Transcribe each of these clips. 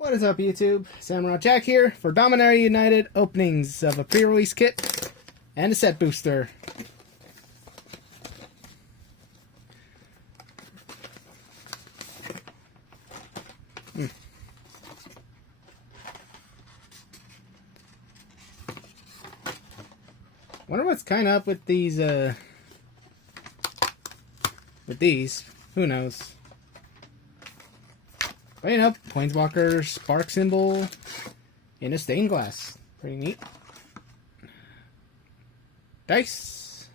What is up, YouTube? Samurai Jack here for Dominaria United openings of a pre-release kit and a set booster. Wonder what's kind of up with these, Who knows? But you know, Planeswalker spark symbol in a stained glass. Pretty neat. Dice.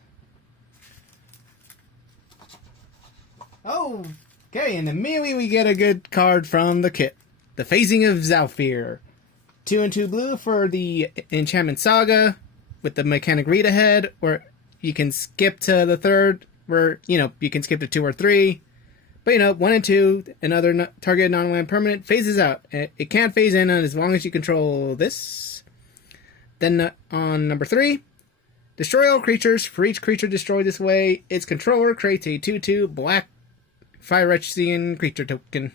Oh, okay, and immediately we get a good card from the kit. The Phasing of Zhalfir. 2 and 2 blue for the Enchantment Saga with the mechanic read ahead, or you can skip to the third, where, you know, you can skip to 2 or 3. But, you know, 1 and 2, another target non-land permanent, phases out. It can't phase in as long as you control this. Then on number 3, destroy all creatures. For each creature destroyed this way, its controller creates a 2/2 black Phyrexian creature token.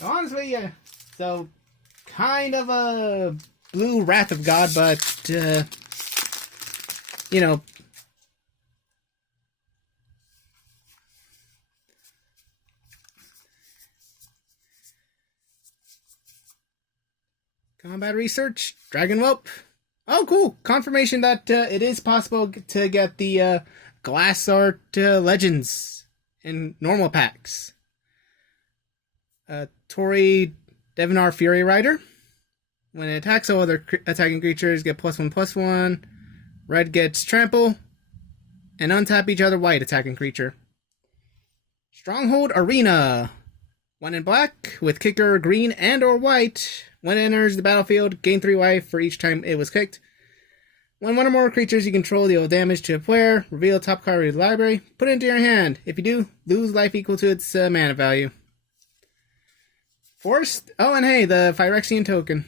So honestly, yeah. So, kind of a blue Wrath of God, but, you know, Combat Research, Dragon Whelp. Oh, cool. Confirmation that it is possible to get the Glass Art Legends in normal packs. Tori Devinar Fury Rider. When it attacks, all other attacking creatures get +1/+1. Red gets Trample. And untap each other white attacking creature. Stronghold Arena. 1 in black with kicker green and or white. When it enters the battlefield, gain 3 life for each time it was kicked. When one or more creatures you control deal damage to a player, reveal top card of the library, put it into your hand. If you do, lose life equal to its mana value. Forced? Oh, and hey, the Phyrexian token.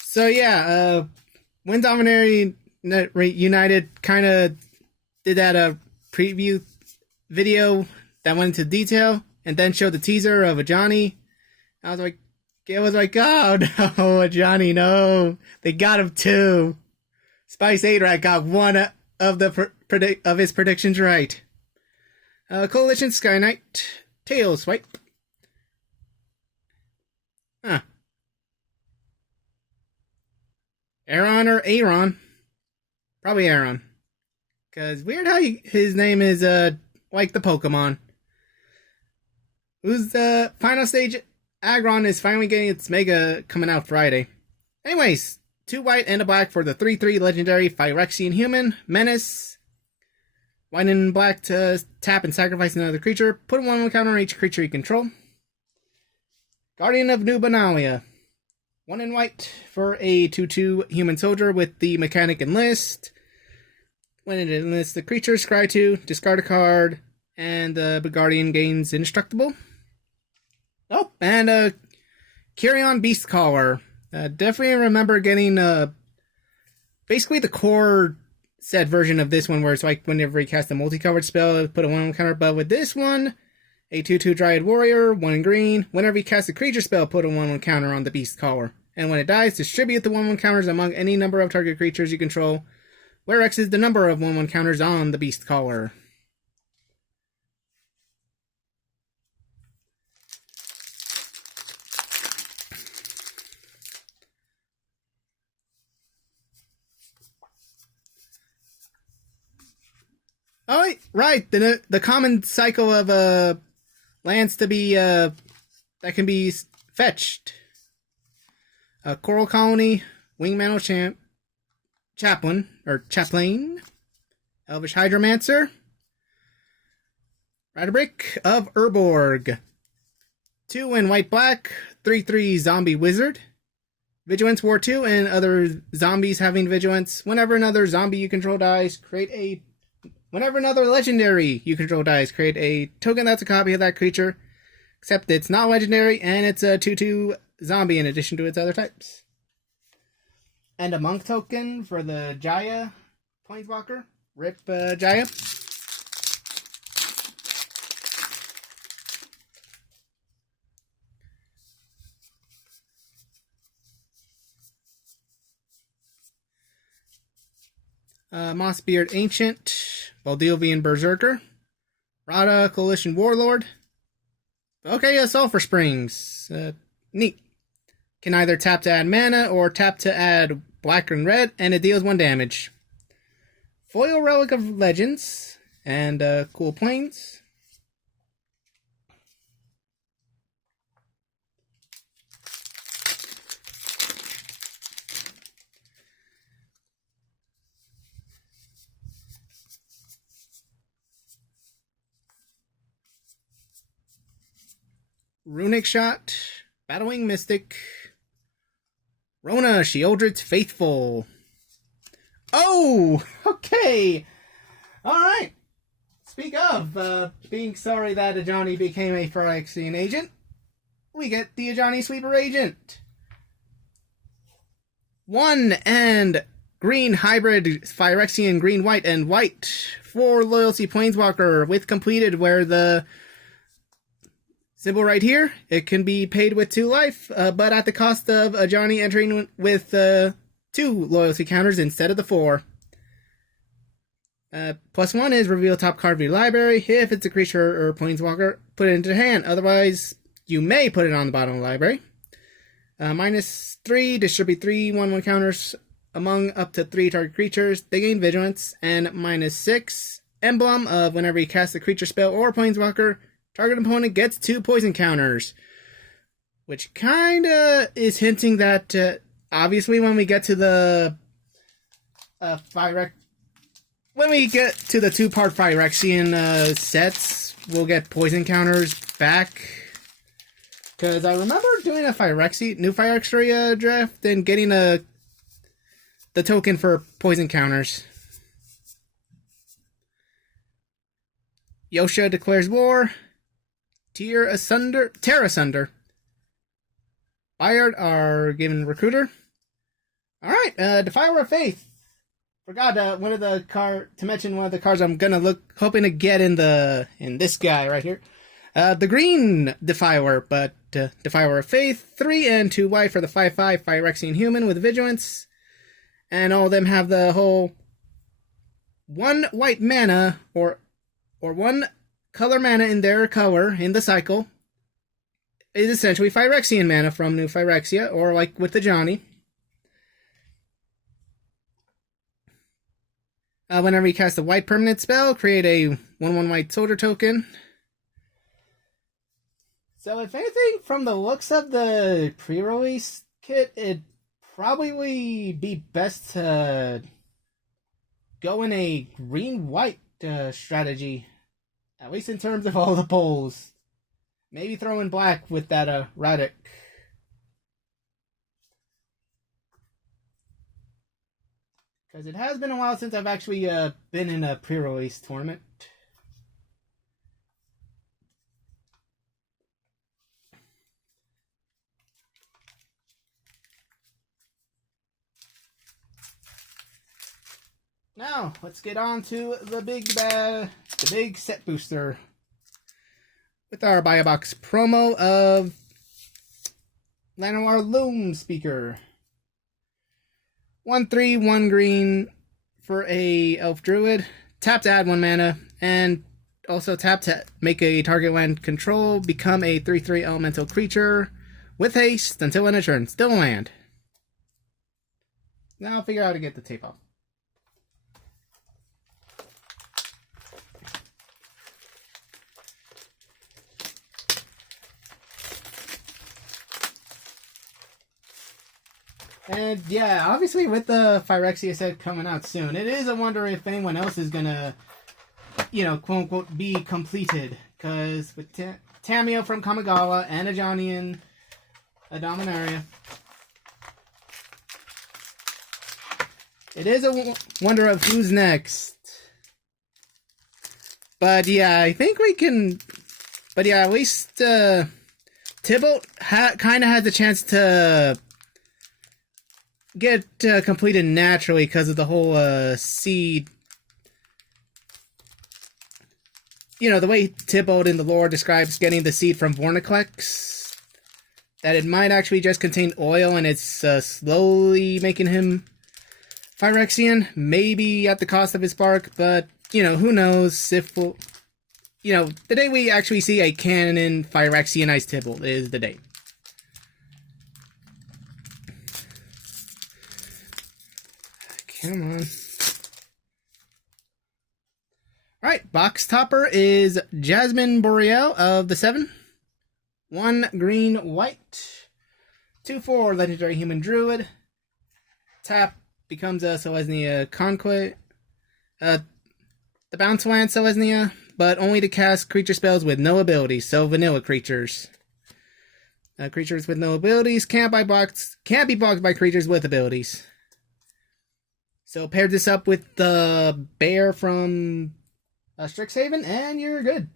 So yeah, when Dominaria United kind of did that preview video that went into detail and then showed the teaser of a Johnny, I was like, oh no, a Johnny, no, they got him too. Spice 8 Rat got one of his predictions right. Coalition Sky Knight, Tail Swipe. Huh. Aaron or Aaron? Probably Aaron. Because weird how his name is like the Pokemon. Who's the final stage? Aggron is finally getting its Mega coming out Friday. Anyways, 2 white and a black for the 3/3 legendary Phyrexian Human. Menace. White and black to tap and sacrifice another creature. Put 1/1 counter on each creature you control. Guardian of Dominaria. 1 in white for a 2/2 human soldier with the mechanic enlist. When it enlists the creature, scry 2, discard a card, and the guardian gains indestructible. Oh, and Kyrion Beastcaller. Definitely remember getting basically the core set version of this one, where it's like whenever you cast a multi-colored spell, it put a 1/1 counter. But with this one, a 2/2 Dryad Warrior, 1 in green. Whenever you cast a creature spell, put a 1/1 counter on the Beastcaller. And when it dies, distribute the 1/1 counters among any number of target creatures you control, where X is the number of 1/1 counters on the Beastcaller. Oh, right, the common cycle of lands to be that can be fetched. Coral Colony, Wingmantle Chaplain, Elvish Hydromancer, Riderbrick of Urborg, 2 in white-black, 3/3 Zombie Wizard, Vigilance War 2, and other zombies having vigilance. Whenever another zombie you control dies, whenever another legendary you control dies, create a token that's a copy of that creature, except it's not legendary, and it's a 2/2 zombie in addition to its other types. and a monk token for the Jaya Planeswalker. Rip Jaya. Mossbeard Ancient, Baldeovian Berserker, Rada Coalition Warlord. Okay, Sulphur Springs. Neat. Can either tap to add mana or tap to add black and red, and it deals 1 damage. Foil Relic of Legends, and cool planes. Runic Shot, Battlewing Mystic, Rona, Sheoldred's Faithful. Oh, okay. Alright. Speak of being sorry that Ajani became a Phyrexian agent, we get the Ajani Sweeper Agent. 1 and green hybrid Phyrexian green-white and white. 4 loyalty Planeswalker with completed, where the symbol right here, it can be paid with 2 life, but at the cost of Ajani entering with 2 loyalty counters instead of the 4. +1 is reveal top card of your library. If it's a creature or planeswalker, put it into hand. Otherwise, you may put it on the bottom of the library. -3, distribute 3 1/1 counters among up to 3 target creatures. They gain vigilance. And -6, emblem of whenever you cast a creature spell or planeswalker, target opponent gets 2 poison counters. Which kinda is hinting that, obviously when we get to the when we get to the 2-part Phyrexian sets, we'll get poison counters back. Because I remember doing a new Phyrexia draft and getting the token for poison counters. Yosha declares war. Tear Asunder. Bayard are given Recruiter. Alright, Defiler of Faith. Forgot one of the to mention one of the cards I'm hoping to get in this guy right here. The green Defiler, but Defiler of Faith, 3 and 2 white for the 5/5 Phyrexian human with vigilance. And all of them have the whole 1 white mana or 1 color mana in their color in the cycle is essentially Phyrexian mana from New Phyrexia, or like with the Johnny. Whenever you cast a white permanent spell, create a 1/1 white soldier token. So if anything, from the looks of the pre-release kit, it'd probably be best to go in a green-white strategy. At least in terms of all the polls. Maybe throw in black with that Radic. Because it has been a while since I've actually been in a pre-release tournament. Now, let's get on to the big set booster. With our Buy a Box promo of Llanowar Loam Speaker. 1/3, 1 green for a Elf Druid. Tap to add 1 mana, and also tap to make a target land control become a 3/3 elemental creature with haste until end of turn. Still land. Now I'll figure out how to get the tape off. And yeah, obviously with the Phyrexia set coming out soon, it is a wonder if anyone else is gonna, quote unquote, be completed. Because with Tamio from Kamigawa and Ajani and Dominaria, it is a wonder of who's next. But yeah, I think we can. But yeah, at least Tybalt kind of has a chance to get completed naturally because of the whole seed. You know, the way Tybalt in the lore describes getting the seed from Vorniclex, that it might actually just contain oil and it's slowly making him Phyrexian, maybe at the cost of his spark, but, you know, who knows if we'll... You know, the day we actually see a canon Phyrexianized Tybalt is the day. Come on. Alright, box topper is Jasmine Boreal of the 7. 1 green, white. 2/4 legendary human druid. Tap becomes a Selesnya Conquest. The bounce land Selesnya, but only to cast creature spells with no abilities, so vanilla creatures. Creatures with no abilities can't be blocked by creatures with abilities. So pair this up with the bear from Strixhaven, and you're good.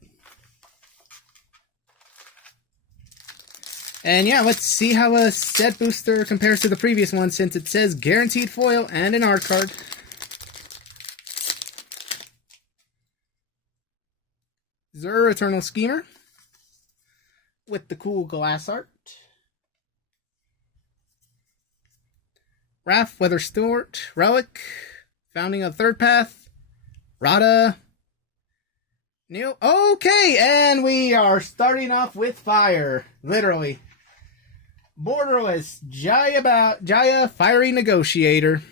And yeah, let's see how a set booster compares to the previous one, since it says guaranteed foil and an art card. Zur Eternal Schemer with the cool glass art. Wrath, Weather Stewart, Relic, Founding of Third Path, Rada, Neil. Okay, and we are starting off with fire, literally. Borderless, Jaya Fiery Negotiator.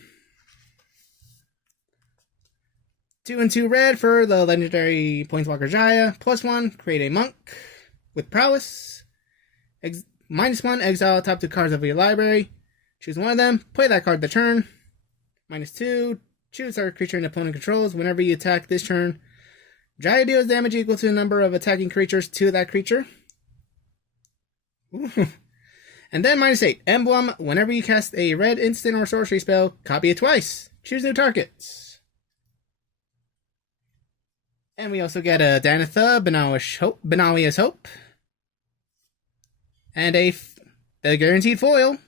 2 and 2 red for the legendary Planeswalker Jaya. +1, create a monk with prowess. -1, exile top 2 cards of your library. Choose one of them, play that card the turn. -2, choose our creature an opponent controls. Whenever you attack this turn, Jaya deals damage equal to the number of attacking creatures to that creature. Ooh. And then -8, emblem. Whenever you cast a red instant or sorcery spell, copy it twice. Choose new targets. And we also get a Danitha, Benalia's Hope. And the guaranteed foil.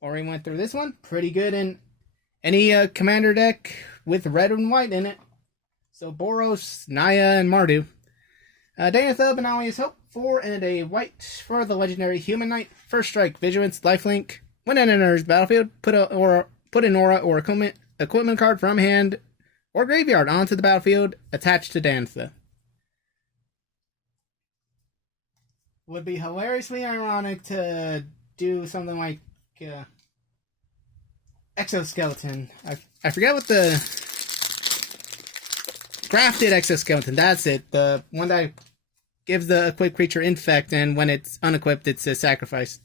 Already went through this one. Pretty good in any commander deck with red and white in it. So Boros, Naya, and Mardu. Danitha, Benalia's Hope. 4 and a white for the legendary Human Knight. First strike, Vigilance, Lifelink. When it enters battlefield, put an aura or equipment card from hand or graveyard onto the battlefield attached to Danitha. Would be hilariously ironic to do something like Exoskeleton. I forget what the Grafted Exoskeleton. That's it. The one that gives the equipped creature infect, and when it's unequipped, it's a sacrifice.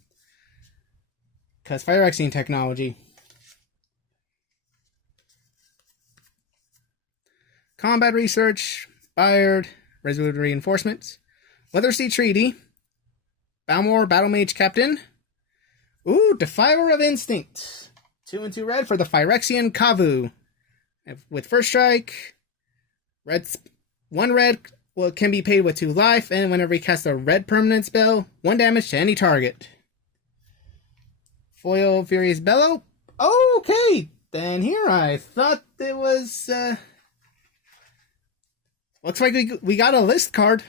Because Phyrexian technology. Combat Research, Bayard, Resolute Reinforcements, Weatherseed Treaty, Balmor, Battle Mage Captain. Ooh, Defiler of Instinct. 2 and 2 red for the Phyrexian Kavu. With first strike, 1 red can be paid with 2 life, and whenever you cast a red permanent spell, 1 damage to any target. Foil Furious Bellow. Okay, then here I thought it was. Looks like we got a list card.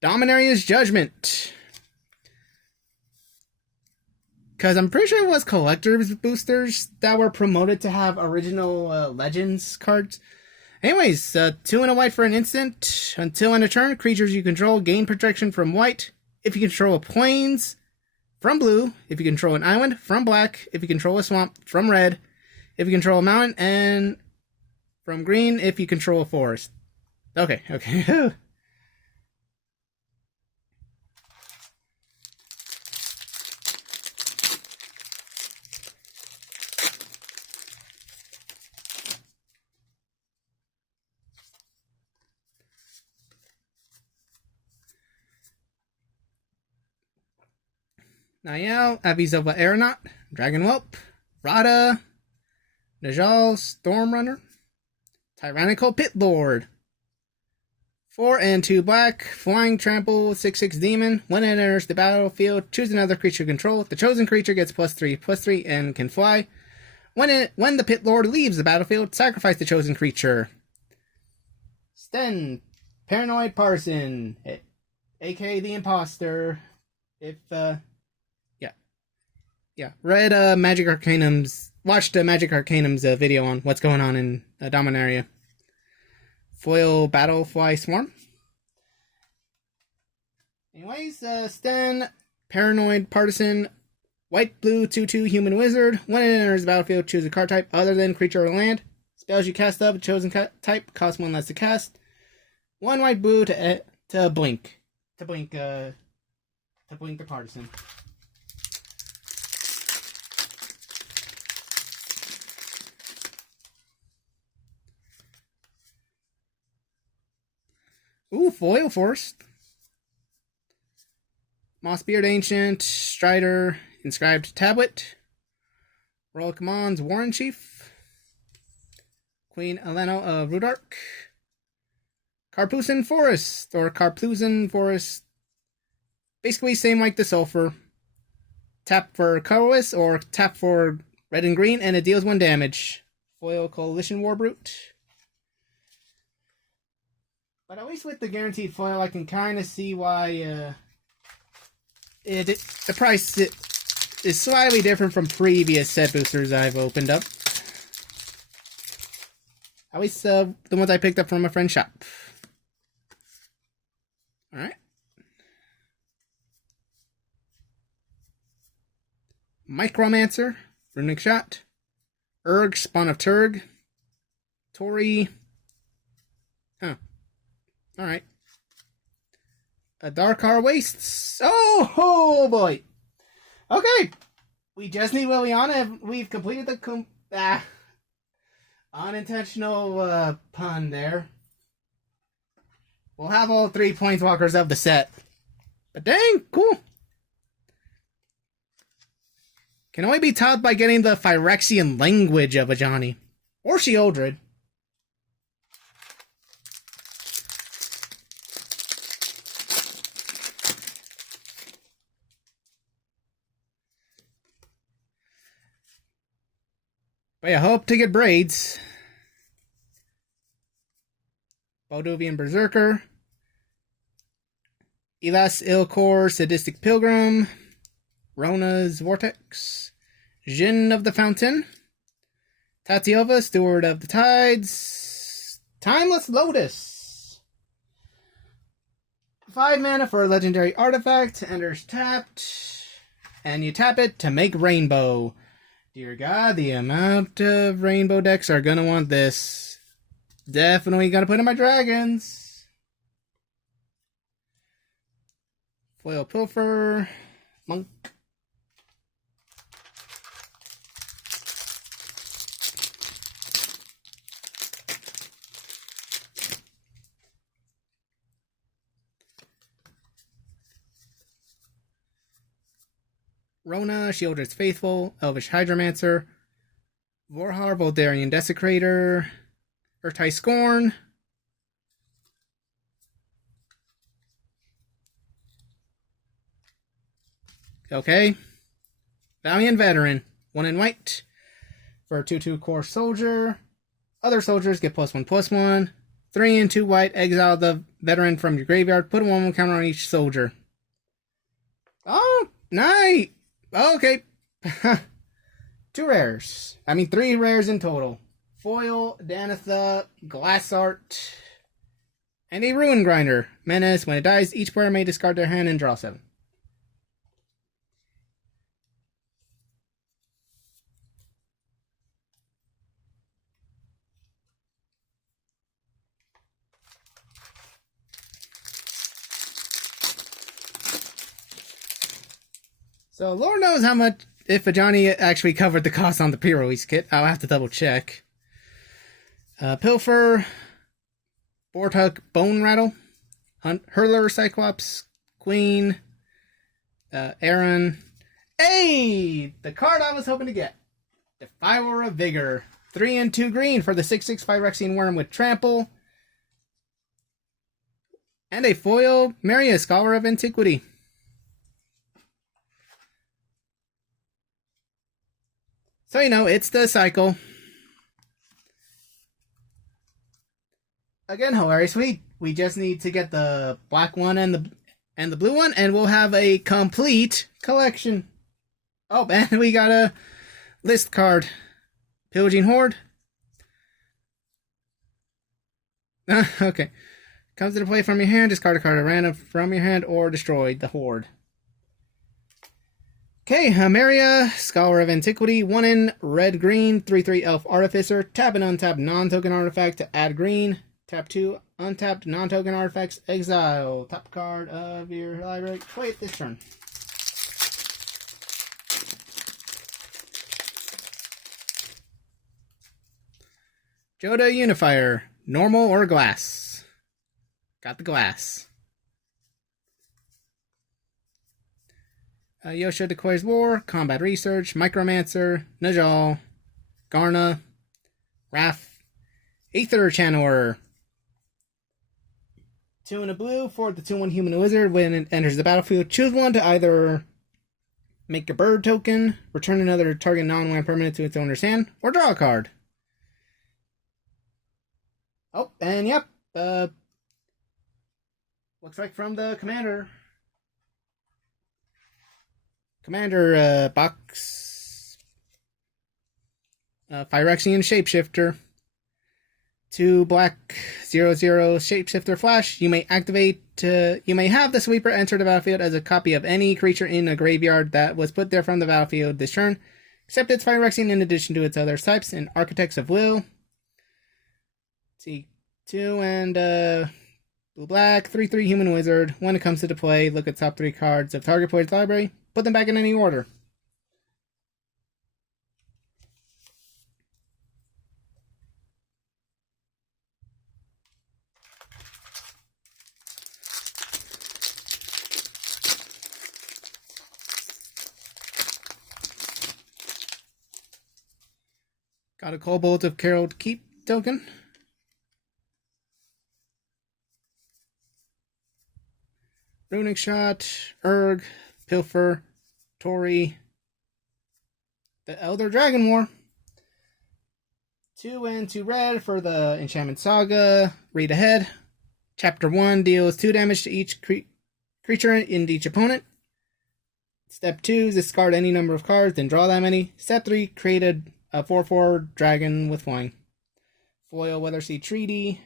Dominaria's Judgment. Because I'm pretty sure it was collector's boosters that were promoted to have original Legends cards. Anyways, 2 and a white for an instant. Until end of turn, creatures you control gain protection from white. If you control a plains, from blue. If you control an island, from black. If you control a swamp, from red. If you control a mountain, and from green if you control a forest. Okay. Niall, Avizova Aeronaut, Dragon Whelp, Rada, Najal, Stormrunner, Tyrannical Pit Lord, 4 and 2 black, flying trample, 6/6 demon. When it enters the battlefield, choose another creature control. The chosen creature gets +3/+3 and can fly. When the Pit Lord leaves the battlefield, sacrifice the chosen creature. Sten, Paranoid Partisan, aka the Imposter. Read Magic Arcanum's, watched Magic Arcanum's video on what's going on in Dominaria. Foil Battlefly Swarm. Anyways, Sten, Paranoid Partisan, white blue 2/2 human wizard. When it enters the battlefield, choose a card type other than creature or land. Spells you cast up, chosen type, cost 1 less to cast. 1 white blue to blink. To blink the partisan. Ooh, foil force. Mossbeard Ancient, Strider, Inscribed Tablet, Royal Commands, Warren Chief, Queen Eleno of Rudark, Carplusan Forest, or Carplusan Forest, basically same like the Sulfur. Tap for colorless, or tap for red and green, and it deals 1 damage. Foil Coalition Warbrute. But at least with the guaranteed foil, I can kind of see why the price is slightly different from previous set boosters I've opened up. At least the ones I picked up from a friend's shop. Alright. Micromancer, Runic Shot, Urg, Spawn of Turg, Tori. Alright. A Darkar Wastes. Oh boy. Okay. We just need Liliana. We've completed the unintentional pun there. We'll have all 3 Planeswalkers of the set. But dang, cool. Can only be topped by getting the Phyrexian language of Ajani. Or Sheoldred. But I hope to get braids. Baldovian Berserker. Elas Ilkor, Sadistic Pilgrim. Rona's Vortex. Jin of the Fountain. Tatiova, Steward of the Tides. Timeless Lotus. 5 mana for a legendary artifact. Enters tapped. And you tap it to make rainbow. Dear God, the amount of rainbow decks are gonna want this. Definitely gotta put in my dragons. Foil Pilfer. Monk. Rona, Sheoldred's Faithful, Elvish Hydromancer, Vorhar, Voldarian Desecrator, Urtai Scorn, okay, Valiant Veteran, 1 in white, for a 2/2 core soldier. Other soldiers get +1/+1, 3 and 2 white, exile the veteran from your graveyard, put a 1/1 counter on each soldier. Oh, nice! Okay. 2 rares. 3 rares in total. Foil, Danitha, Glass Art, and a Ruin Grinder. Menace, when it dies, each player may discard their hand and draw 7. So, Lord knows how much, if Ajani actually covered the cost on the pre-release kit. I'll have to double check. Pilfer, Bortuk, Bone Rattle, Hurler, Cyclops, Queen, Aaron. Hey! The card I was hoping to get. Defiler of Vigor. 3 and 2 green for the 6/6 Phyrexian Worm with Trample. And a foil Maria, Scholar of Antiquity. So, it's the cycle. Again, hilarious. We just need to get the black one and the blue one, and we'll have a complete collection. Oh, and we got a list card. Pillaging Horde. Okay. Comes into play from your hand, discard a card at random from your hand, or destroy the Horde. Okay, Maria, Scholar of Antiquity, 1 in, red, green, 3/3 Elf Artificer, tap an untapped non-token artifact to add green, tap 2 untapped non-token artifacts, exile, top card of your library, play it this turn. Joda Unifier, normal or glass? Got the glass. Yosha declares war, combat research, Micromancer, Najal, Garna, Wrath, Aether Channeler. 2 in a blue for the 2/1 human wizard. When it enters the battlefield, choose one to either make a bird token, return another target non-land permanent to its owner's hand, or draw a card. Oh, and yep, looks like from the commander box, Phyrexian Shapeshifter, 2 black 0/0 Shapeshifter flash. You may activate. You may have the sweeper enter the battlefield as a copy of any creature in a graveyard that was put there from the battlefield this turn, except its Phyrexian in addition to its other types. And Architects of Will. Let's see, 2 and blue black 3/3 human wizard. When it comes to the play, look at top 3 cards of target player's library. Put them back in any order. Got a Cobalt of Carol Keep token. Runic Shot, Urg, Pilfer, Tori, the Elder Dragon War. 2 and 2 red for the Enchantment Saga. Read ahead. Chapter 1 deals 2 damage to each creature and each opponent. Step 2 is discard any number of cards, then draw that many. Step 3, created a 4/4 dragon with flying. Foil Weathersea Treaty.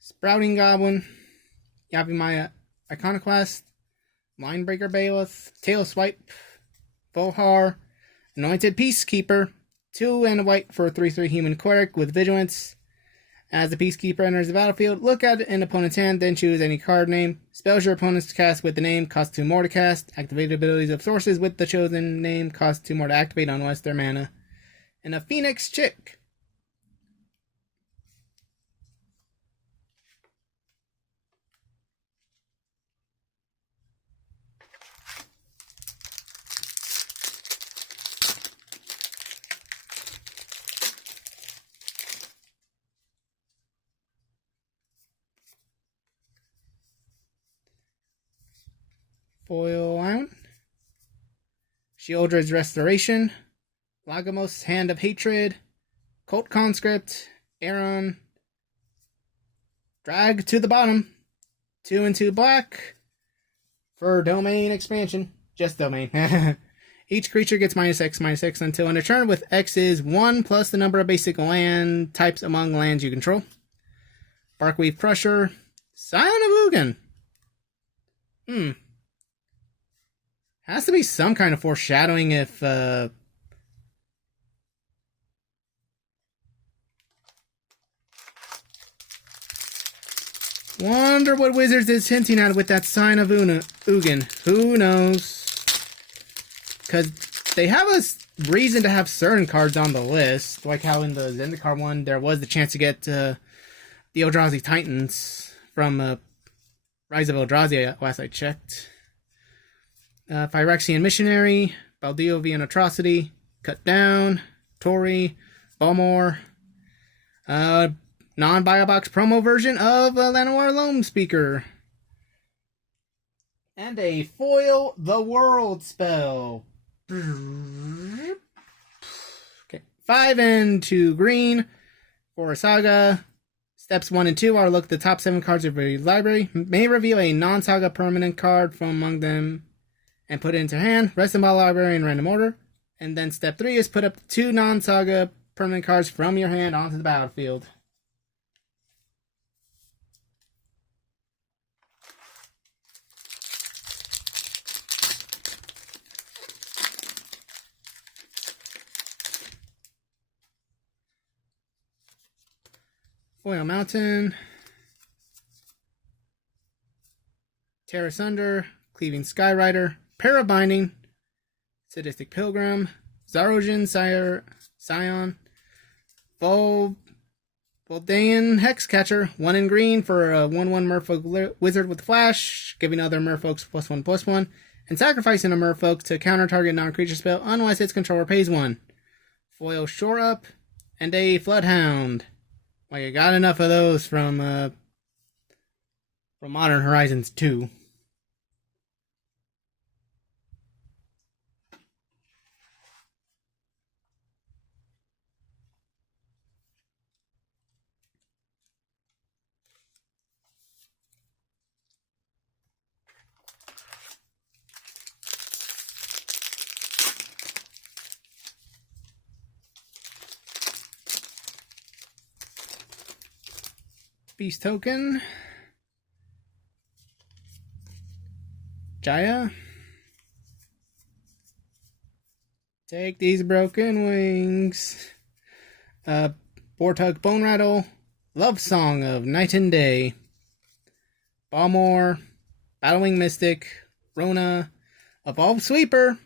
Sprouting Goblin, Yavimaya Iconoclast, Mindbreaker Bailiff, Tail Swipe, Vohar, Anointed Peacekeeper, 2 and a white for a 3/3 human cleric with vigilance. As the Peacekeeper enters the battlefield, look at an opponent's hand, then choose any card name. Spells your opponents cast with the name cost 2 more to cast. Activated abilities of sources with the chosen name cost 2 more to activate unless they're mana. And a Phoenix Chick. Foil Island, Sheoldred's Restoration, Lagamos Hand of Hatred, Cult Conscript, Aaron, Drag to the Bottom, 2 and 2 black for domain expansion, just domain. Each creature gets -X/-X until end of turn, with X is 1 plus the number of basic land types among lands you control. Barkweave Crusher, Scion of Ugin. Has to be some kind of foreshadowing if, wonder what Wizards is hinting at with that Sign of Ugin. Who knows? Because they have a reason to have certain cards on the list. Like how in the Zendikar one, there was the chance to get the Eldrazi Titans from Rise of Eldrazi last I checked. Phyrexian Missionary, Baldiovian Atrocity, Cut Down, Tori, Balmor, non-Biobox promo version of Llanowar Loam Speaker. And a Foil the World spell. Okay, 5 and 2 green for a Saga. Steps 1 and 2 are look at the top 7 cards of your library. May reveal a non-Saga permanent card from among them and put it into hand. Rest in my library in random order. And then step 3 is put up 2 non-Saga permanent cards from your hand onto the battlefield. Foil Mountain, Terra Sunder, Cleaving Skyrider, Parabinding, Sadistic Pilgrim, Zarosian Scion, Voldaean Hexcatcher, 1 in green for a 1/1 Merfolk Wizard with Flash, giving other Merfolks +1/+1, and sacrificing a Merfolk to counter target non-creature spell unless its controller pays 1. Foil Shore Up, and a Floodhound. Well, you got enough of those from Modern Horizons 2. Beast Token, Jaya, take these broken wings, Bortug Bone Rattle, Love Song of Night and Day, Balmor, Battlewing Mystic, Rona, Evolved Sweeper,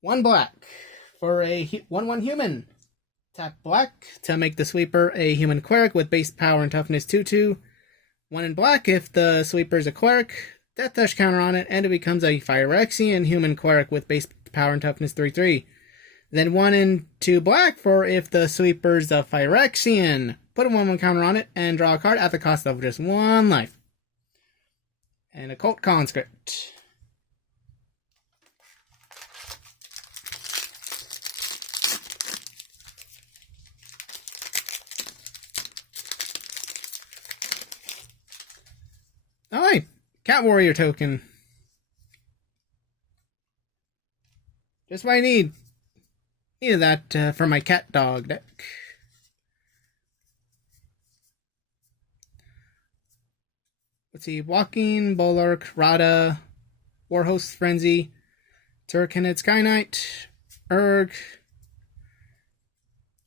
1 black for a 1/1 human. Tap black to make the sweeper a human cleric with base power and toughness 2/2. 1 in black if the sweeper is a cleric. Death Touch counter on it, and it becomes a Phyrexian human cleric with base power and toughness 3/3. Then 1 in 2 black for if the sweeper's a Phyrexian. Put a 1/1 counter on it and draw a card at the cost of just 1 life. And Occult Conscript. Alright, Cat Warrior token. Just what I need. Needed that for my cat dog deck. Let's see, Walking, Bulwark, Rada, Warhost Frenzy, Turkinid Sky Knight, Urg,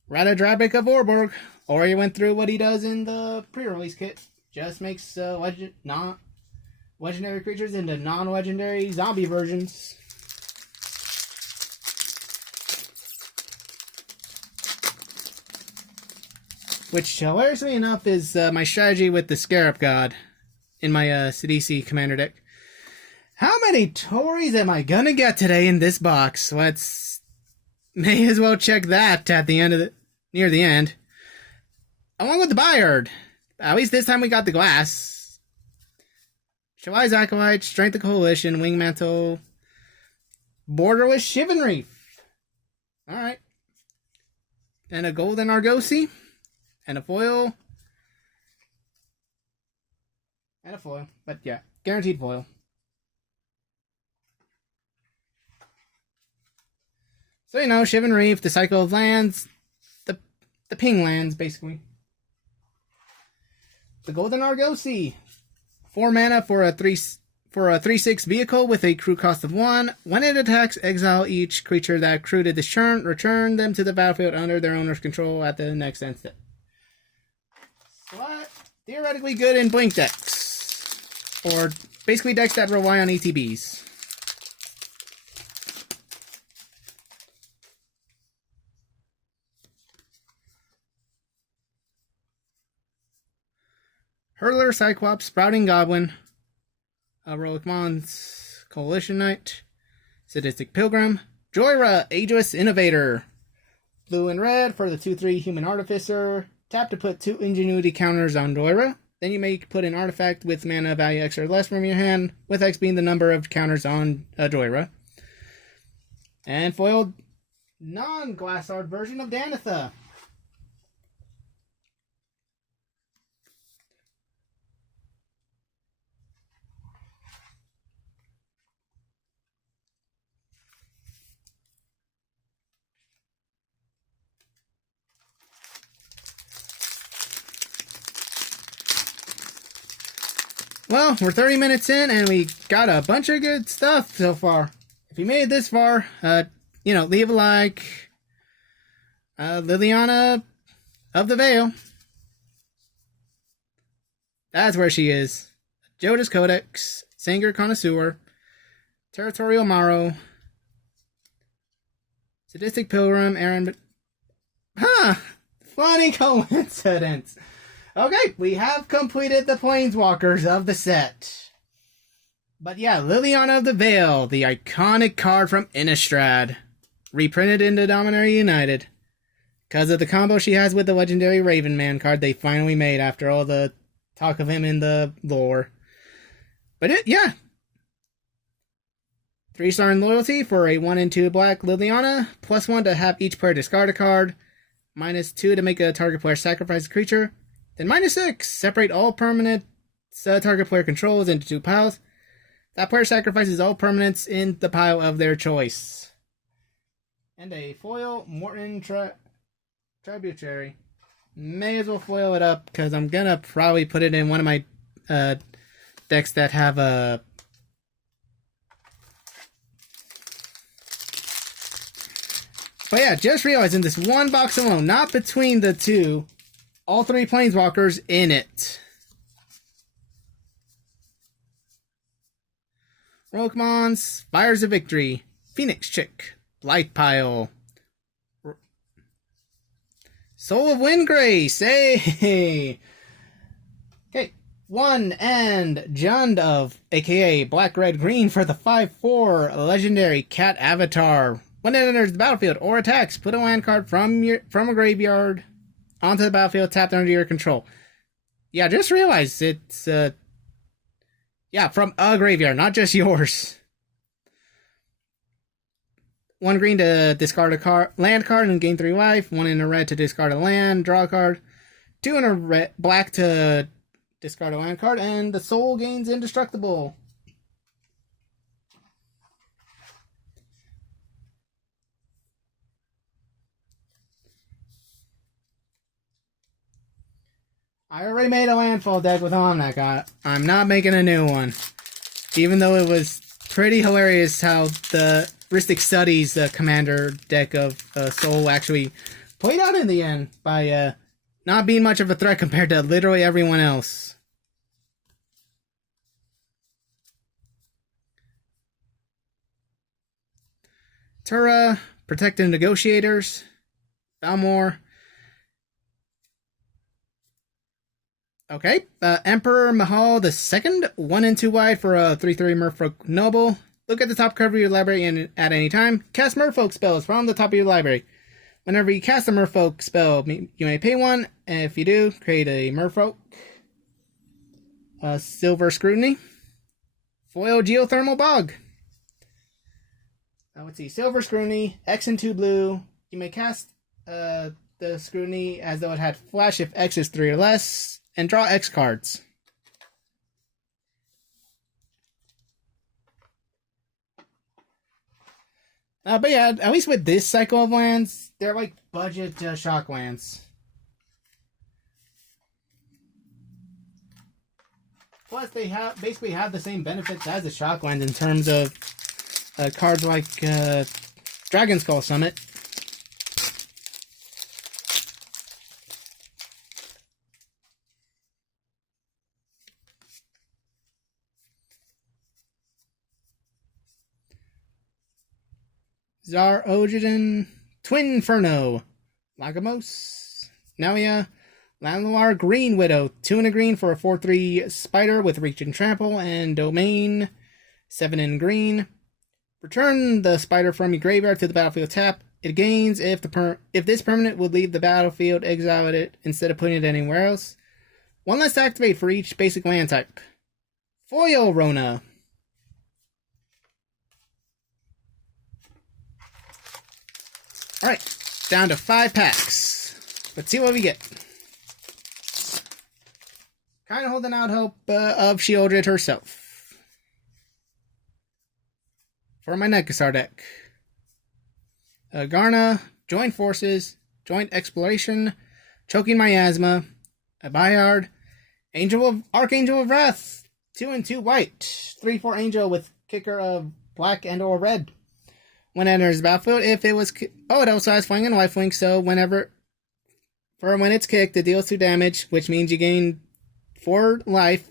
Rada Drabic of Orborg. Ori went through what he does in the pre-release kit. Just makes legendary creatures into non-legendary zombie versions. Which, hilariously enough, is my strategy with the Scarab God in my Sidisi commander deck. How many Tories am I gonna get today in this box? May as well check that at the end of near the end. Along with the Bayard. At least this time we got the glass. Shali's Acolyte, Strength of Coalition, Wingmantle, Borderless Shivan Reef. Alright. And a Golden Argosy. And a foil. And a foil. But yeah, guaranteed foil. So, Shivan Reef, the cycle of lands, the ping lands, basically. The Golden Argosy. 4 mana for a 3/6 vehicle with a crew cost of 1. When it attacks, exile each creature that crewed this turn. Return them to the battlefield under their owner's control at the next instant. So theoretically good in blink decks. Or basically decks that rely on ETBs. Hurler, Cyclops, Sprouting Goblin, Heroic Mons, Coalition Knight, Sadistic Pilgrim, Joyra, Ageless Innovator, blue and red for the 2/3 Human Artificer. Tap to put 2 Ingenuity counters on Joyra. Then you may put an artifact with mana value X or less from your hand, with X being the number of counters on Joyra. And foiled non-glass art version of Danitha. Well, we're 30 minutes in, and we got a bunch of good stuff so far. If you made it this far, leave a like. Liliana of the Veil. That's where she is. Jodas Codex, Sanger Connoisseur, Territorial Morrow, Sadistic Pilgrim, Aaron. Funny coincidence. Okay, we have completed the Planeswalkers of the set. But yeah, Liliana of the Veil, the iconic card from Innistrad, reprinted into Dominaria United. Because of the combo she has with the legendary Raven Man card they finally made after all the talk of him in the lore. But 3-star in loyalty for a 1 and 2 black Liliana, +1 to have each player discard a card, -2 to make a target player sacrifice a creature. Then -6, separate all permanent target player controls into 2 piles. That player sacrifices all permanents in the pile of their choice. And a foil Morton Tributary. May as well foil it up, because I'm going to probably put it in one of my decks that have a... But yeah, just realized in this one box alone, not between the two, all 3 Planeswalkers in it. Heroic Mons, Fires of Victory, Phoenix Chick, Blight Pile, Soul of Windgrace, hey! Okay, 1 and Jund of, aka Black, Red, Green for the 5/4 Legendary Cat Avatar. When it enters the battlefield or attacks, put a land card from a graveyard onto the battlefield, tapped under your control. Yeah, just realized it's, from a graveyard, not just yours. 1 green to discard a land card and gain 3 life. 1 in a red to discard a land, draw a card. 2 in a black to discard a land card, and the soul gains indestructible. I already made a landfall deck with Omnac. I'm not making a new one. Even though it was pretty hilarious how the Ristic Studies commander deck of Soul actually played out in the end by not being much of a threat compared to literally everyone else. Tura, Protective Negotiators, Valmore. Okay, Emperor Mahal II, 1 and 2 wide for a 3/3 Merfolk Noble. Look at the top cover of your library and at any time, cast Merfolk spells from the top of your library. Whenever you cast a Merfolk spell, you may pay 1. And if you do, create a Merfolk. Silver Scrutiny. Foil Geothermal Bog. Let's see, Silver Scrutiny, X and 2 blue. You may cast the Scrutiny as though it had flash if X is 3 or less. And draw X cards. But yeah, at least with this cycle of lands, they're like budget shock lands. Plus, they basically have the same benefits as the shock lands in terms of cards like Dragon Skull Summit. Zar Ojiden, Twin Inferno, Lagamos, Nelia, Lanoir Green Widow, 2 and a green for a 4/3 spider with reach and trample, and domain, 7 in green. Return the spider from your graveyard to the battlefield tap. It gains if this permanent would leave the battlefield, exile it instead of putting it anywhere else. 1 less to activate for each basic land type. Foil Rona. Alright, down to 5 packs. Let's see what we get. Kind of holding out hope of Sheoldred herself. For my Negasar deck. Garna, Joint Forces, Joint Exploration, Choking Miasma, a Bayard, Archangel of Wrath, 2 and 2 white, 3/4 angel with kicker of black and or red. When it enters the battlefield, if it was it also has flying and lifelink, so when it's kicked, it deals 2 damage, which means you gain 4 life.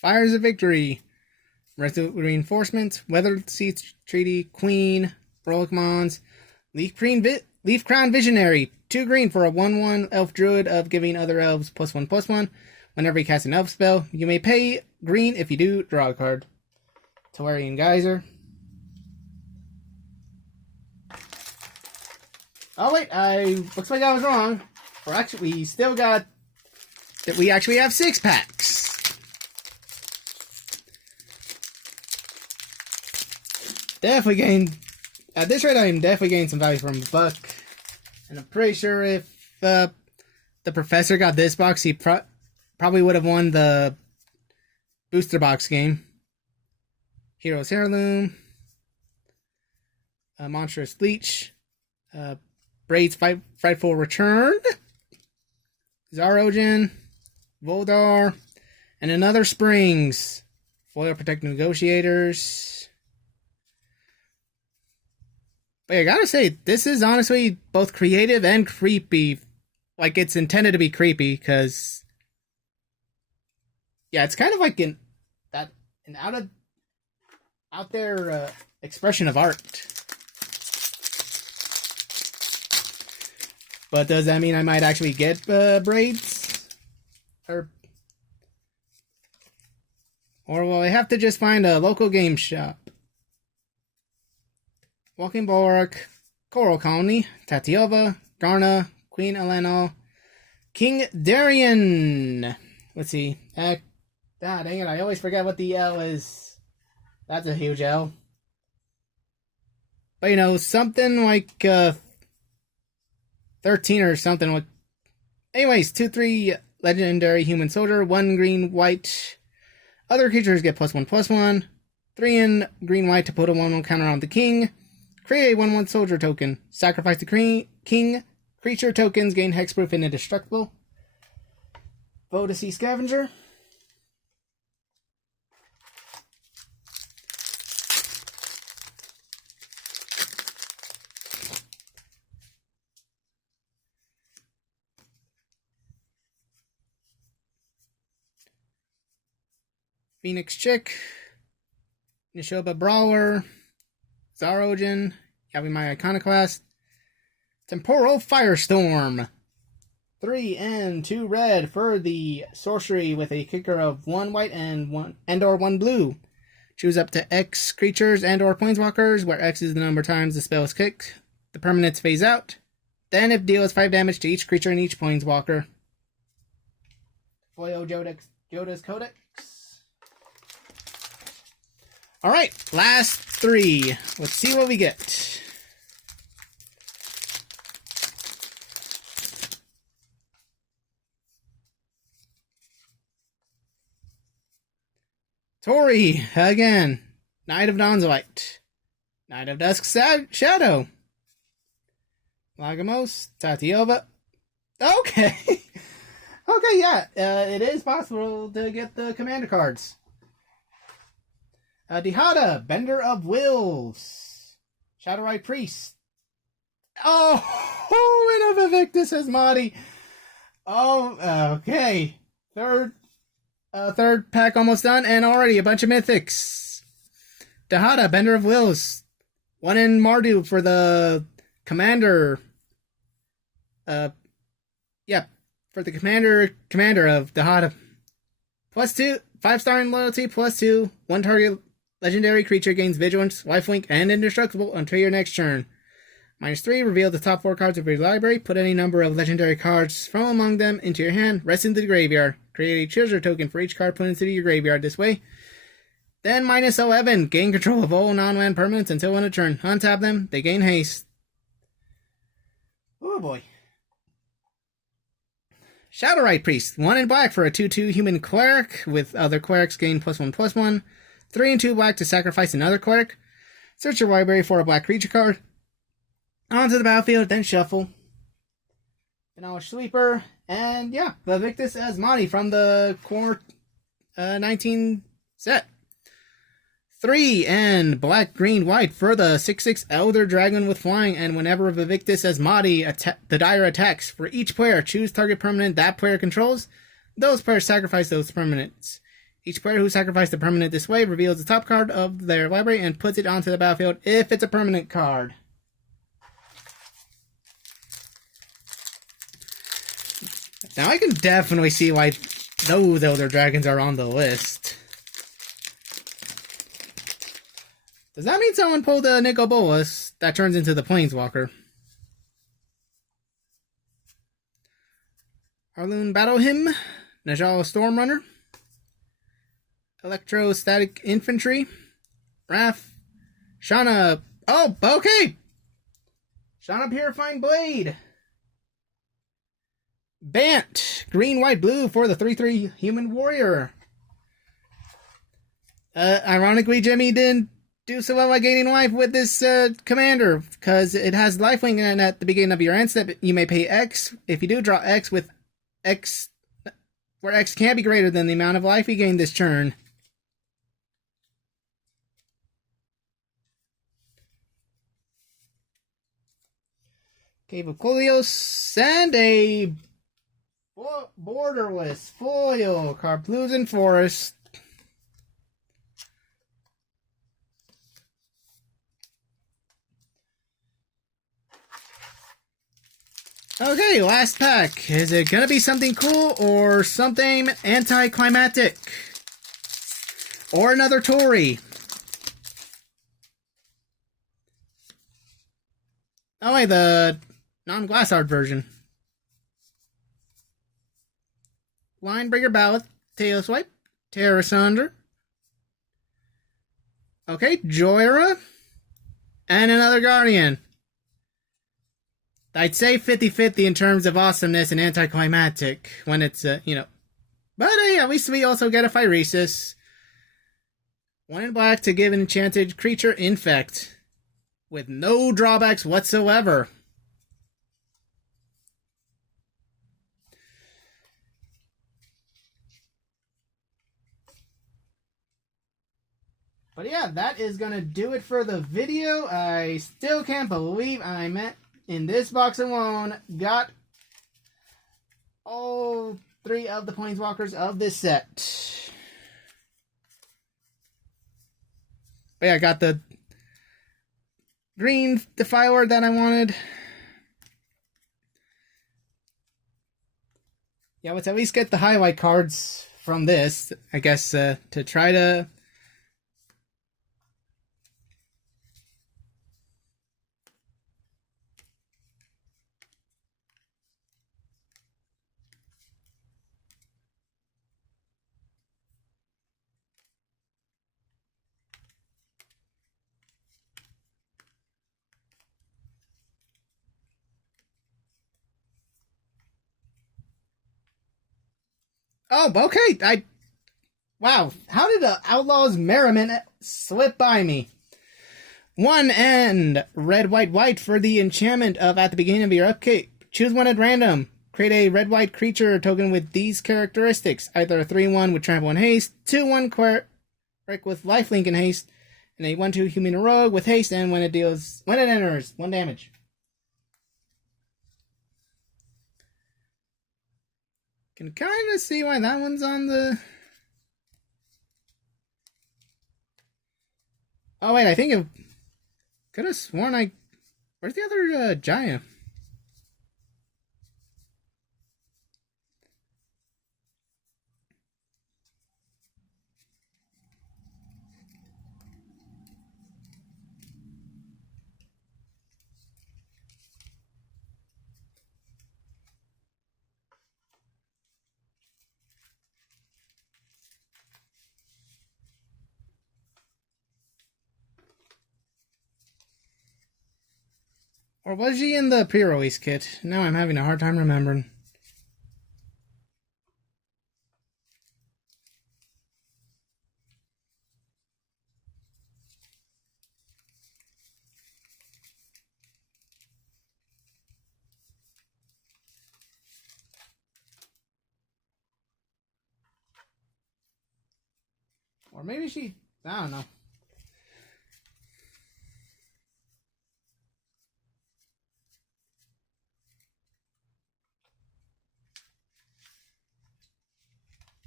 Fires of Victory, Resolute Reinforcement, Weathered Seats Treaty, Queen, Rollick Mons, Leaf Crown Visionary, 2 green for a 1/1 elf druid of giving other elves +1/+1. Whenever you cast an elf spell, you may pay green. If you do, draw a card. Tawarian Geyser. Oh wait, looks like I was wrong. We actually have 6 packs. Definitely gained, at this rate, I'm definitely getting some value from the buck. And I'm pretty sure if the professor got this box, he probably would have won the booster box game. Hero's Heirloom, Monstrous Leech, Braid's Frightful Return, Zarogen, Voldar, and another Springs. Foil Protective Negotiators. But I gotta say, this is honestly both creative and creepy. Like, it's intended to be creepy, because... yeah, it's kind of like an out there expression of art. But does that mean I might actually get braids? Or will I have to just find a local game shop? Walking Bulwark, Coral Colony, Tatiova, Garna, Queen Elena, King Darien. Let's see. Dang it, I always forget what the L is. That's a huge L. But you know, something like 13 or something like... anyways, 2/3 legendary human soldier, 1 green white. Other creatures get +1/+1. 3 in green white to put a 1/1 counter on the king. Create a 1/1 soldier token. Sacrifice the king. Creature tokens gain hexproof and indestructible. Vodacea Scavenger. Phoenix Chick. Nishoba Brawler. Zarogen, Yavimaya Iconoclast, Temporal Firestorm, 3 and 2 red for the sorcery with a kicker of 1 white and 1 blue. Choose up to X creatures and or planeswalkers, where X is the number of times the spell is kicked. The permanents phase out. Then it deals 5 damage to each creature and each planeswalker. Foil Joda's Codex. Alright, last 3. Let's see what we get. Tori, again. Knight of Dawn's Light. Knight of Dusk's Shadow. Lagomos, Tatiova. Okay. Okay, yeah. It is possible to get the commander cards. Dihada, Bender of Wills. Shadowrite Priest. Oh, and a Vivictus Asmati. Oh, okay. Third pack almost done, and already a bunch of mythics. Dihada, Bender of Wills. One in Mardu for the commander. Yeah, for the commander of Dihada. +2, 5-star in loyalty, +2. One target legendary creature gains vigilance, lifelink, and indestructible until your next turn. -3, reveal the top 4 cards of your library. Put any number of legendary cards from among them into your hand. Rest into the graveyard. Create a treasure token for each card put into your graveyard this way. Then -11, gain control of all non-land permanents until end of turn. Untap them, they gain haste. Oh boy. Shadowrite Priest, 1 in black for a 2/2 human cleric, with other clerics gain +1/+1. 3 and 2 black to sacrifice another cleric. Search your library for a black creature card. Onto the battlefield, then shuffle. Knowledge Sweeper, and yeah, Vivictus Asmati from the Core 19 set. 3 and black, green, white for the 6/6 Elder Dragon with flying, and whenever Vivictus Asmati the Dire attacks, for each player, choose target permanent that player controls. Those players sacrifice those permanents. Each player who sacrificed the permanent this way reveals the top card of their library and puts it onto the battlefield if it's a permanent card. Now I can definitely see why those Elder Dragons are on the list. Does that mean someone pulled a Nicol Bolas that turns into the Planeswalker? Harloon Battle Hymn, Najal Stormrunner, Electrostatic Infantry, Wrath, Shauna. Oh, okay! Shauna Purifying Blade. Bant, green, white, blue for the 3/3 Human Warrior. Ironically, Jimmy didn't do so well by gaining life with this commander, because it has lifelink, and at the beginning of your end step, you may pay X. If you do, draw X with X, where X can't be greater than the amount of life you gain this turn. Cave of Kolios, and a borderless foil, Carplusan Forest. Okay, last pack. Is it gonna be something cool or something anticlimactic? Or another Tory? Oh wait, the non-glass art version. Linebringer Ballot, Tail Swipe, Terrasonder. Okay, Joyra. And another Guardian. I'd say 50-50 in terms of awesomeness and anticlimactic when it's, But hey, at least we also get a Phyresis. 1 in black to give an enchanted creature Infect. With no drawbacks whatsoever. But yeah, that is going to do it for the video. I still can't believe in this box alone, got all 3 of the Planeswalkers of this set. But yeah, I got the green Defiler that I wanted. Yeah, let's at least get the highlight cards from this, I guess, to try to... Oh, okay. Wow. How did the Outlaws Merriment slip by me? 1 and red, white, white for the enchantment of at the beginning of your upkeep. Choose one at random. Create a red, white creature token with these characteristics. Either a 3-1 with trample and haste, 2-1 cleric with lifelink and haste, and a 1-2 human rogue with haste, and when it enters, 1 damage. Can kind of see why that one's on the... Oh wait, I think it... Could have sworn I... Where's the other Jaya? Or was she in the pre-release kit? Now I'm having a hard time remembering. Or maybe she... I don't know.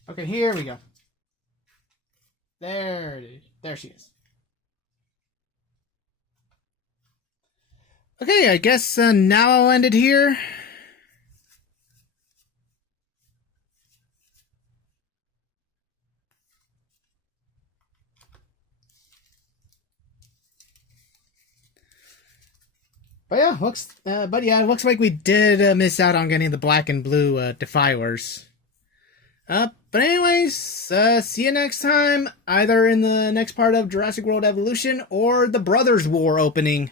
Okay, here we go. There it is. There she is. Okay, I guess now I'll end it here. But yeah, it looks like we did miss out on getting the black and blue Defilers. But anyways, see you next time, either in the next part of Jurassic World Evolution or the Brothers War opening.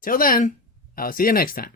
Till then, I'll see you next time.